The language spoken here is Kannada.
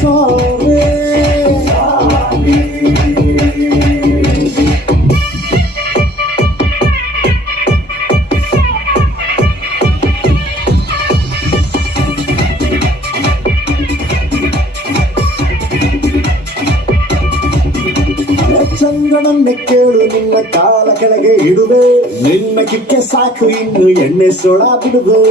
ಸಾರಿ ಚಂದನನ್ನೇ ಕೇಳು ನಿನ್ನ ಕಾಲ ಕೆಳಗೆ ಇಡುವೆ ನಿನ್ನ ಕಿಕ್ಕೆ ಸಾಕು ಇನ್ನು ಎಣ್ಣೆ ಸೋಡಾ ಬಿಡುವೆ